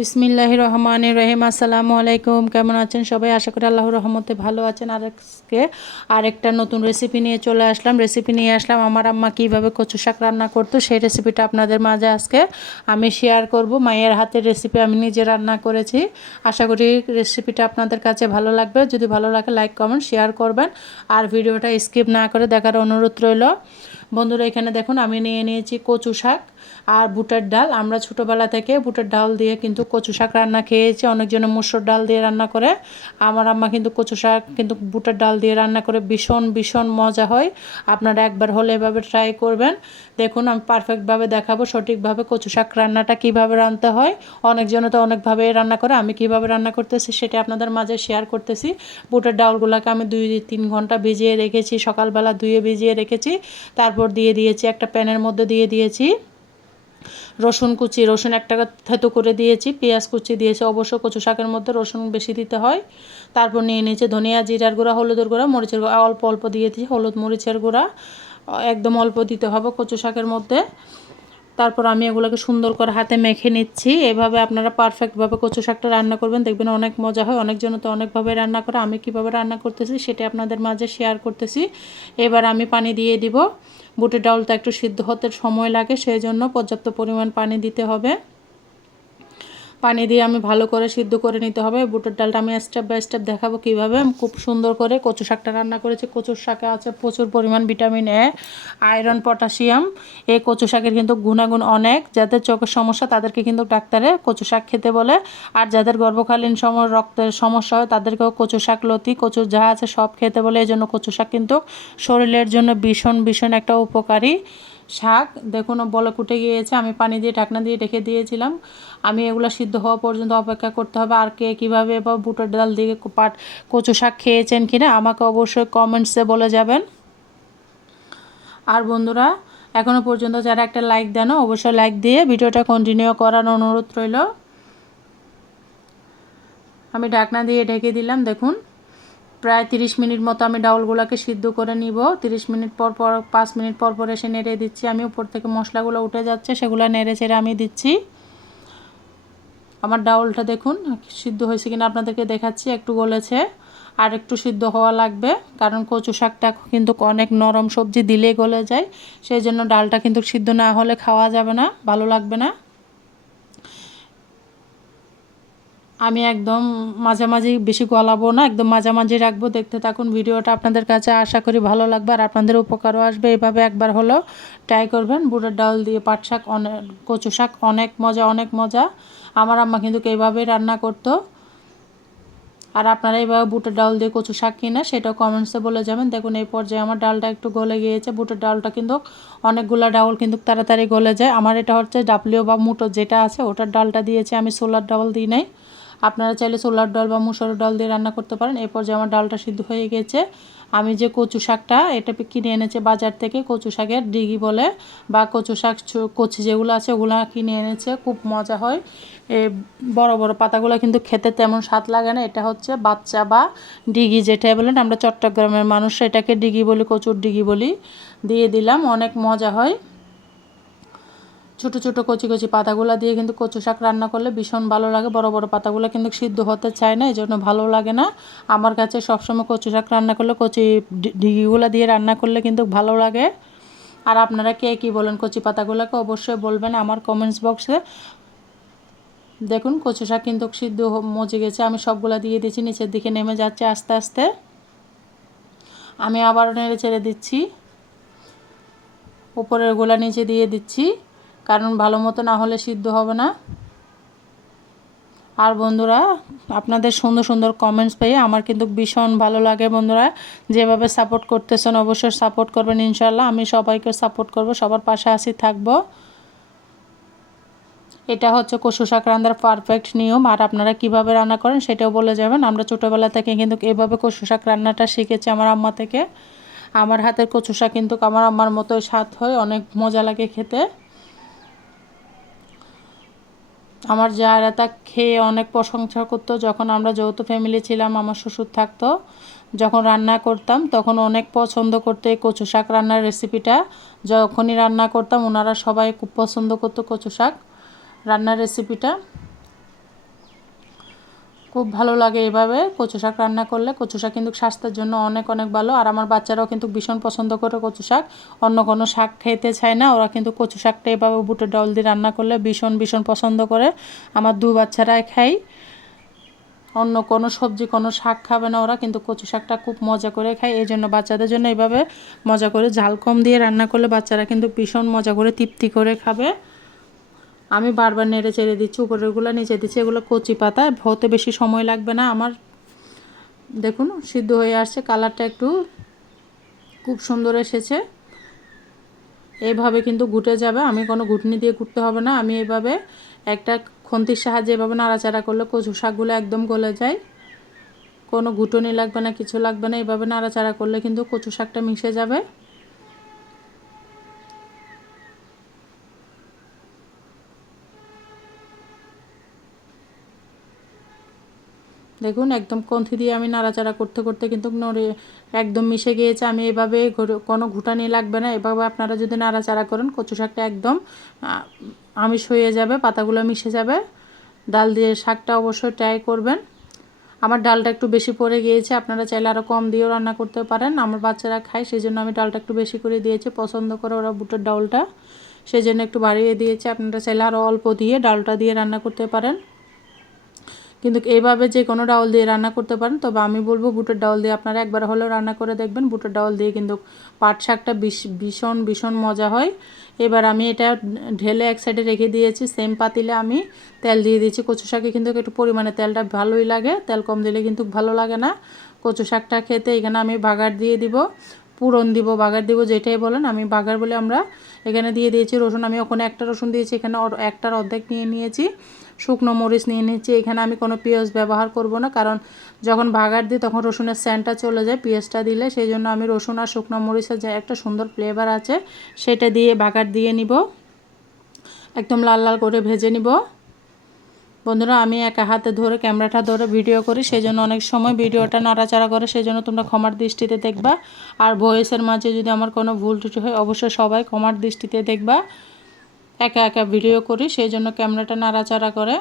বিসমিল্লাহির রহমানির রহিম। আসসালামু আলাইকুম। কেমন আছেন সবাই? আশা করি আল্লাহর রহমতে ভালো আছেন। আজকে আরেকটা নতুন রেসিপি নিয়ে চলে আসলাম। আমার আম্মা কীভাবে কচু শাক রান্না করতো সেই রেসিপিটা আপনাদের মাঝে আজকে আমি শেয়ার করব। মায়ের হাতের রেসিপি আমি নিজে রান্না করেছি। আশা করি রেসিপিটা আপনাদের কাছে ভালো লাগবে। যদি ভালো লাগে লাইক কমেন্ট শেয়ার করবেন আর ভিডিওটা স্কিপ না করে দেখার অনুরোধ রইল। বন্ধুরা, এখানে দেখুন আমি নিয়ে নিয়েছি কচু শাক আর বুটের ডাল। আমরা ছোটোবেলা থেকে বুটের ডাল দিয়ে কিন্তু কচু শাক রান্না খেয়েছি। অনেকজনে মুসুর ডাল দিয়ে রান্না করে। আমার আম্মা কিন্তু কচু শাক কিন্তু বুটের ডাল দিয়ে রান্না করে ভীষণ ভীষণ মজা হয়। আপনারা একবার হলে এভাবে ট্রাই করবেন। দেখুন আমি পারফেক্টভাবে দেখাবো সঠিকভাবে কচু শাক রান্নাটা কিভাবে রাঁধতে হয়। অনেকজনে তো অনেকভাবে রান্না করে, আমি কিভাবে রান্না করতেছি সেটা আপনাদের মাঝে শেয়ার করতেছি। বুটের ডালগুলোকে আমি 2-3 ঘন্টা ভিজিয়ে রেখেছি, সকালবেলা ধুয়ে ভিজিয়ে রেখেছি। তারপর দিয়ে দিয়েছি একটা প্যানের মধ্যে দিয়ে দিয়েছি রসুন কুচি। রসুন একটা থেতো করে দিয়েছি, পেঁয়াজ কুচি দিয়েছি। অবশ্য কচু শাকের মধ্যে রসুন বেশি দিতে হয়। তারপর নিয়ে নিয়েছি ধনিয়া জিরার গুঁড়া, হলুদের গুঁড়া, মরিচের গুঁড়া অল্প অল্প দিয়েছি। হলুদ মরিচের গুঁড়া একদম অল্প দিতে হবে কচু শাকের মধ্যে। তারপর আমি এগুলোকে সুন্দর করে হাতে মেখে নিচ্ছি। এভাবে আপনারা পারফেক্টভাবে কচু শাকটা রান্না করবেন, দেখবেন অনেক মজা হয়। অনেকজন তো অনেকভাবে রান্না করে, আমি কিভাবে রান্না করতেছি সেটা আপনাদের মাঝে শেয়ার করতেছি। এবার আমি পানি দিয়ে দিব। বুটের ডালটা একটু সিদ্ধ হতে সময় লাগে, সেই জন্য পর্যাপ্ত পরিমাণ পানি দিতে হবে। পানি দিয়ে আমি ভালো করে সিদ্ধ করে নিতে হবে। বুটের ডালটা আমি স্টেপ বাই স্টেপ দেখাবো কীভাবে খুব সুন্দর করে কচু শাকটা রান্না করেছি। কচুর শাকে আছে প্রচুর পরিমাণ ভিটামিন এ, আয়রন, পটাশিয়াম। এই কচু শাকের কিন্তু গুণাগুণ অনেক। যাদের চোখের সমস্যা তাদেরকে কিন্তু ডাক্তারে কচু শাক খেতে বলে। আর যাদের গর্ভকালীন সময় রক্তের সমস্যা হয় তাদেরকেও কচু শাক, লতি, কচুর যা আছে সব খেতে বলে। এই জন্য কচু শাক কিন্তু শরীরের জন্য ভীষণ ভীষণ একটা উপকারী শাক। দেখুন বলে কুটে গিয়েছে, আমি পানি দিয়ে ঢাকনা দিয়ে রেখে দিয়েছিলাম। আমি এগুলো সিদ্ধ হওয়া পর্যন্ত অপেক্ষা করতে হবে। আর কে কীভাবে বা বুটের ডাল দিয়ে কচু শাক খেয়েছেন কিনা আমাকে অবশ্যই কমেন্টসে বলে যাবেন। আর বন্ধুরা, এখনও পর্যন্ত যারা একটা লাইক দেন অবশ্যই লাইক দিয়ে ভিডিওটা কন্টিনিউ করার অনুরোধ রইল। আমি ঢাকনা দিয়ে ঢেকে দিলাম। দেখুন প্রায় 30 মিনিট মতো আমি ডাউলগুলোকে সিদ্ধ করে নিব। 30 মিনিট পর পর 5 মিনিট পর পর এসে নেড়ে দিচ্ছি। আমি উপর থেকে মশলাগুলো উঠে যাচ্ছে, সেগুলো নেড়ে চেড়ে আমি দিচ্ছি। আমার ডাউলটা দেখুন সিদ্ধ হয়েছে কিনা আপনাদেরকে দেখাচ্ছি। একটু গলেছে, আর একটু সিদ্ধ হওয়া লাগবে, কারণ কচু শাকটা কিন্তু অনেক নরম সবজি, দিলেই গলে যায়। সেই জন্য ডালটা কিন্তু সিদ্ধ না হলে খাওয়া যাবে না, ভালো লাগবে না। আমি একদম মাঝামাঝি বেশি গলাবো না, একদম মাঝামাঝি রাখবো। দেখতে থাকুন ভিডিওটা, আপনাদের কাছে আশা করি ভালো লাগবে আর আপনাদের উপকারও আসবে। এভাবে একবার হলেও ট্রাই করবেন। বুটের ডাল দিয়ে পাট শাক, অনেক কচু শাক অনেক মজা, অনেক মজা। আমার আম্মা কিন্তু এইভাবেই রান্না করতো। আর আপনারা এইভাবে বুটের ডাল দিয়ে কচু শাক কিনা সেটাও কমেন্টসে বলে যাবেন। দেখুন এই পর্যায়ে আমার ডালটা একটু গলে গিয়েছে। বুটের ডালটা কিন্তু অনেকগুলো ডাউল কিন্তু তাড়াতাড়ি গলে যায়। আমার এটা হচ্ছে ডাবলিও বা মুটো যেটা আছে ওটার ডালটা দিয়েছি, আমি ছোলার ডাল দিই নাই। আপনারা চাইলে ছোলার ডাল বা মুসুরের ডাল দিয়ে রান্না করতে পারেন। এরপর যে আমার ডালটা সিদ্ধ হয়ে গেছে, আমি যে কচু শাকটা এটা কিনে এনেছে বাজার থেকে, কচু শাকের ডিগি বলে, বা কচু শাক কচি যেগুলো আছে ওগুলো কিনে এনেছে। খুব মজা হয়। এই বড় বড় পাতাগুলো কিন্তু খেতে তেমন স্বাদ লাগে না। এটা হচ্ছে বাচ্চা বা ডিগি যেটা বলেন, আমরা চট্টগ্রামের মানুষ এটাকে ডিগি বলি, কচুর ডিগি বলি। দিয়ে দিলাম, অনেক মজা হয়। ছোটো ছোটো কচি কচি পাতাগুলো দিয়ে কিন্তু কচু শাক রান্না করলে ভীষণ ভালো লাগে। বড় বড় পাতাগুলো কিন্তু সিদ্ধ হতে চায় না, এই জন্য ভালো লাগে না। আমার কাছে সবসময় কচু শাক রান্না করলে কচি ডিগিগুলো দিয়ে রান্না করলে কিন্তু ভালো লাগে। আর আপনারা কে কী বলেন কচি পাতাগুলোকে অবশ্যই বলবেন আমার কমেন্টস বক্সে। দেখুন কচু শাক কিন্তু সিদ্ধ মজে গেছে। আমি সবগুলো দিয়ে দিচ্ছি, নিচের দিকে নেমে যাচ্ছে আস্তে আস্তে। আমি আবার নেড়ে চেড়ে দিচ্ছি, উপরের গোলা নিচে দিয়ে দিচ্ছি, কারণ ভালো মতো না হলে সিদ্ধ হবে না। আর বন্ধুরা, আপনাদের সুন্দর সুন্দর কমেন্টস পেয়ে আমার কিন্তু ভীষণ ভালো লাগে। বন্ধুরা যেভাবে সাপোর্ট করতেছেন অবশ্যই সাপোর্ট করবেন ইনশাল্লাহ। আমি সবাইকে সাপোর্ট করব, সবার পাশে আসি থাকবো। এটা হচ্ছে কচু শাক রান্নার পারফেক্ট নিয়ম। আর আপনারা কিভাবে রান্না করেন সেটাও বলে যাবেন। আমরা ছোটোবেলা থেকে কিন্তু এভাবে কচু শাক রান্নাটা শিখেছি আমার আম্মা থেকে। আমার হাতের কচু শাক কিন্তু আমার আম্মার মতো স্বাদ হয়, অনেক মজা লাগে খেতে। আমার যারা তা খেয়ে অনেক প্রশংসা করতো। যখন আমরা যৌথ ফ্যামিলি ছিলাম, আমার শ্বশুর থাকতো, যখন রান্না করতাম তখন অনেক পছন্দ করতো এই কচু শাক রান্নার রেসিপিটা। যখনই রান্না করতাম ওনারা সবাই খুব পছন্দ করতো কচু শাক রান্নার রেসিপিটা। খুব ভালো লাগে এভাবে কচু শাক রান্না করলে। কচু শাক কিন্তু স্বাস্থ্যের জন্য অনেক অনেক ভালো। আর আমার বাচ্চারাও কিন্তু ভীষণ পছন্দ করে কচু শাক, অন্য কোনো শাক খেতে চায় না ওরা, কিন্তু কচু শাকটা এভাবে বুটের ডাল দিয়ে রান্না করলে ভীষণ ভীষণ পছন্দ করে। আমার দু বাচ্চারাই খায়, অন্য কোনো সবজি কোনো শাক খাবে না ওরা, কিন্তু কচু শাকটা খুব মজা করে খায়। এই জন্য বাচ্চাদের জন্য এইভাবে মজা করে ঝাল কম দিয়ে রান্না করলে বাচ্চারা কিন্তু ভীষণ মজা করে তৃপ্তি করে খাবে। আমি বারবার নেড়ে চেড়ে দিচ্ছি, উপরেরগুলো নিচে দিচ্ছি। এগুলো কচি পাতা, হতে বেশি সময় লাগবে না আমার। দেখুন সিদ্ধ হয়ে আসছে, কালারটা একটু খুব সুন্দর এসেছে। এইভাবে কিন্তু ঘুটে যাবে, আমি কোনো ঘুটনি দিয়ে ঘুটতে হবে না। আমি এভাবে একটা খুন্তির সাহায্যে এভাবে নাড়াচাড়া করলে কচু শাকগুলো একদম গলে যায়, কোনো ঘুটনি লাগবে না, কিছু লাগবে না। এভাবে নাড়াচাড়া করলে কিন্তু কচু শাকটা মিশে যাবে। দেখুন একদম কন্থি দিয়ে আমি নাড়াচাড়া করতে করতে কিন্তু নড়ে একদম মিশে গিয়েছে। আমি এভাবে কোনো ঘুটানি লাগবে না। এভাবে আপনারা যদি নাড়াচাড়া করেন কচু শাকটা একদম আমিষ হয়ে যাবে, পাতাগুলো মিশে যাবে। ডাল দিয়ে শাকটা অবশ্যই ট্রাই করবেন। আমার ডালটা একটু বেশি পড়ে গিয়েছে, আপনারা চাইলে আরও কম দিয়েও রান্না করতে পারেন। আমার বাচ্চারা খায় সেই জন্য আমি ডালটা একটু বেশি করে দিয়েছি, পছন্দ করে ওরা বুটের ডালটা, সেই জন্য একটু বাড়িয়ে দিয়েছি। আপনারা চাইলে আরও অল্প দিয়ে ডালটা দিয়ে রান্না করতে পারেন, কিন্তু এইভাবে যে কোনো ডাউল দিয়ে রান্না করতে পারেন। তবে আমি বলবো বুটের ডাউল দিয়ে আপনারা একবার হলেও রান্না করে দেখবেন। বুটের ডাউল দিয়ে কিন্তু পাট শাকটা ভীষণ ভীষণ মজা হয়। এবার আমি এটা ঢেলে এক সাইডে রেখে দিয়েছি। সেম পাতিলে আমি তেল দিয়ে দিয়েছি। কচু শাকে কিন্তু একটু পরিমাণে তেলটা ভালোই লাগে, তেল কম দিলে কিন্তু ভালো লাগে না কচু শাকটা খেতে। এখানে আমি বাগার দিয়ে দিব, পুরন দিব, বাগার দিব, যেটাই বলেন, আমি বাগার বলে আমরা এখানে দিয়ে দিয়েছি রসুন। আমি ওখানে একটা রসুন দিয়েছি, এখানে একটার অর্ধেক নিয়ে নিয়েছি। শুকনো মরিচ নিয়ে নিচ্ছি। এখানে আমি কোনো পেঁয়াজ ব্যবহার করব না, কারণ যখন বাগার দিই তখন রসুনের স্যান্টটা চলে যায় পেঁয়াজটা দিলে, সেই জন্য আমি রসুন আর শুকনো মরিচের যে একটা সুন্দর ফ্লেভার আছে সেটা দিয়ে বাগার দিয়ে নিব, একদম লাল লাল করে ভেজে নিব। বন্ধুরা আমি একা হাতে ধরে ক্যামেরাটা ধরে ভিডিও করি, সেই জন্য অনেক সময় ভিডিওটা নাড়াচাড়া করে, সেই জন্য তোমরা ক্ষমার দৃষ্টিতে দেখবা। আর ভয়েসের মাঝে যদি আমার কোনো ভুল ত্রুটি হয় অবশ্যই সবাই ক্ষমার দৃষ্টিতে দেখবা। একা একা ভিডিও করি সেই জন্য ক্যামেরাটা নাড়াচাড়া করে।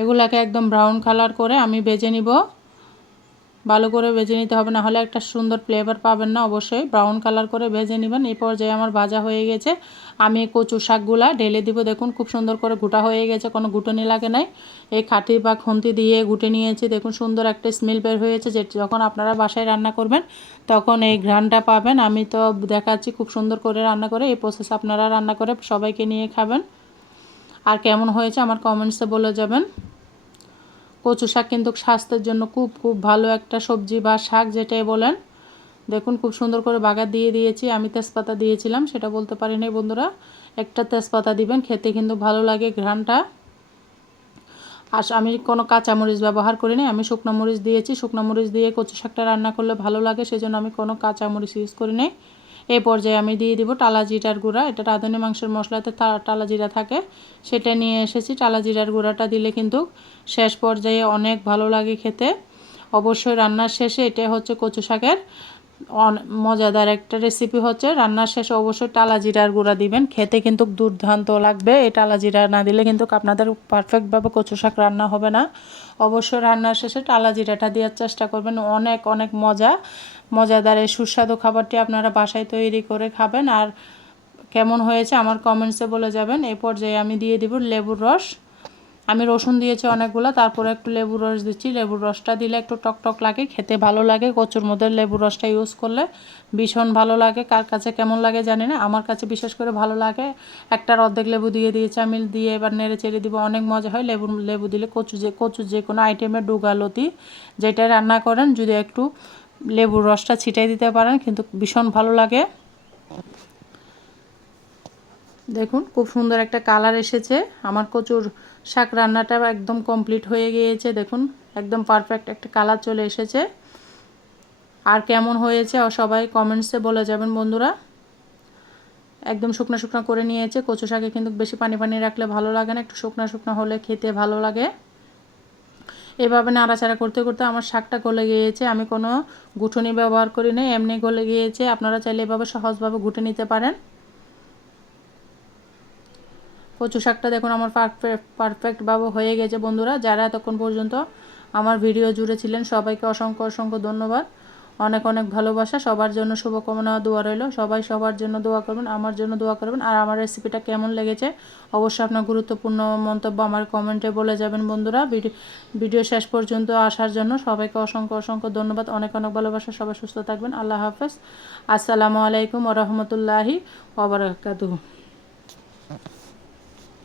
এগুলাকে একদম ব্রাউন কালার করে আমি ভেজে নিব। ভালো করে ভেজে নিতে হবে, না হলে একটা সুন্দর ফ্লেভার পাবেন না। অবশ্যই ব্রাউন কালার করে ভেজে নেবেন। এই পর্যায়ে আমার ভাজা হয়ে গেছে, আমি কচু শাকগুলা ঢেলে দিব। দেখুন খুব সুন্দর করে গুটা হয়ে গেছে, কোনো গুটনি লাগে নাই। এই কাঠি বা খুন্তি দিয়ে গুটে নিয়েছি। দেখুন সুন্দর একটা স্মেল বের হয়েছে, যে যখন আপনারা বাসায় রান্না করবেন তখন এই ঘ্রাণটা পাবেন। আমি তো দেখাচ্ছি খুব সুন্দর করে রান্না করে, এই প্রসেস আপনারা রান্না করে সবাইকে নিয়ে খাবেন। আর কেমন হয়েছে আমার কমেন্টসে বলে যাবেন। কচু শাক কিন্তু স্বাস্থ্যের জন্য খুব খুব ভালো একটা সবজি বা শাক, যেটাই বলেন। দেখুন খুব সুন্দর করে বাগার দিয়ে দিয়েছি। আমি তেজপাতা দিয়েছিলাম সেটা বলতে পারি নাই বন্ধুরা, একটা তেজপাতা দিবেন, খেতে কিন্তু ভালো লাগে ঘ্রাণটা। আর আমি কোনো কাঁচামরিচ ব্যবহার করি নাই, আমি শুকনো মরিচ দিয়েছি। শুকনো মরিচ দিয়ে কচু শাকটা রান্না করলে ভালো লাগে, সেই জন্য আমি কোনো কাঁচামরিচ ইউজ করি নাই। এই পর্যায়ে আমি দিয়ে দিব টালা জিরার গুঁড়া। এটা রাঁধুনি মাংসের মশলাতে টালা জিরা থাকে, সেটা নিয়ে এসেছি। টালা জিরার গুঁড়াটা দিলে কিন্তু শেষ পর্যায়ে অনেক ভালো লাগে খেতে। অবশ্যই রান্নার শেষে, এটা হচ্ছে কচু শাকের মজাদার একটা রেসিপি, হচ্ছে রান্নার শেষে অবশ্যই টালা জিরার গুঁড়া দিবেন, খেতে কিন্তু দুর্দান্ত লাগবে। এই টালা জিরা না দিলে কিন্তু আপনাদের পারফেক্টভাবে কচু শাক রান্না হবে না। অবশ্যই রান্নার শেষে টালা জিরাটা দেওয়ার চেষ্টা করবেন। অনেক অনেক মজাদার এই সুস্বাদু খাবারটি আপনারা বাসায় তৈরি করে খাবেন। আর কেমন হয়েছে আমার কমেন্টসে বলে যাবেন। এই পর্যায়ে আমি দিয়ে দিব লেবুর রস। আমি রসুন দিয়েছি অনেকগুলো, তারপরে একটু লেবুর রস দিচ্ছি। লেবুর রসটা দিলে একটু টক টক লাগে, খেতে ভালো লাগে। কচুর মধ্যে লেবুর রসটা ইউজ করলে ভীষণ ভালো লাগে। কার কাছে কেমন লাগে জানি না, আমার কাছে বিশেষ করে ভালো লাগে। একটার অর্ধেক লেবু দিয়ে দিয়েছি আমি, দিয়ে এবার নেড়ে চেড়ে দিব। অনেক মজা হয় লেবু দিলে। কচু যে কোনো আইটেমের ডুগালতি যেটা রান্না করেন যদি একটু লেবুর রসটা ছিটাই দিতে পারেন কিন্তু ভীষণ ভালো লাগে। দেখুন খুব সুন্দর একটা কালার এসেছে। আমার কচুর শাক রান্নাটা একদম কমপ্লিট হয়ে গিয়েছে। দেখুন একদম পারফেক্ট একটা কালার চলে এসেছে। আর কেমন হয়েছে সবাই কমেন্টসে বলে যাবেন বন্ধুরা। একদম শুকনো শুকনো করে নিয়েছে। কচু শাকে কিন্তু বেশি পানি পানি রাখলে ভালো লাগে না, একটু শুকনো শুকনো হলে খেতে ভালো লাগে। এভাবে নাড়াচাড়া করতে করতে আমার শাকটা গলে গিয়েছে। আমি কোনো গুঁটুনি ব্যবহার করি না, এমনি গলে গিয়েছে। আপনারা চাইলে এভাবে সহজভাবে ঘুটে নিতে পারেন। কচু শাকটা দেখুন আমার পারফেক্টভাবে হয়ে গেছে বন্ধুরা। যারা এতক্ষণ পর্যন্ত আমার ভিডিও জুড়ে ছিলেন সবাইকে অসংখ্য অসংখ্য ধন্যবাদ, অনেক অনেক ভালোবাসা। সবার জন্য শুভকামনা দোয়া রইল। সবাই সবার জন্য দোয়া করবেন, আমার জন্য দোয়া করবেন। আর আমার রেসিপিটা কেমন লেগেছে অবশ্যই আপনার গুরুত্বপূর্ণ মন্তব্য আমার কমেন্টে বলে যাবেন বন্ধুরা। ভিডিও শেষ পর্যন্ত আসার জন্য সবাইকে অসংখ্য অসংখ্য ধন্যবাদ, অনেক অনেক ভালোবাসা। সবাই সুস্থ থাকবেন। আল্লাহ হাফেজ। আসসালামু আলাইকুম ওয়া রাহমাতুল্লাহি ওয়া বারাকাতুহু।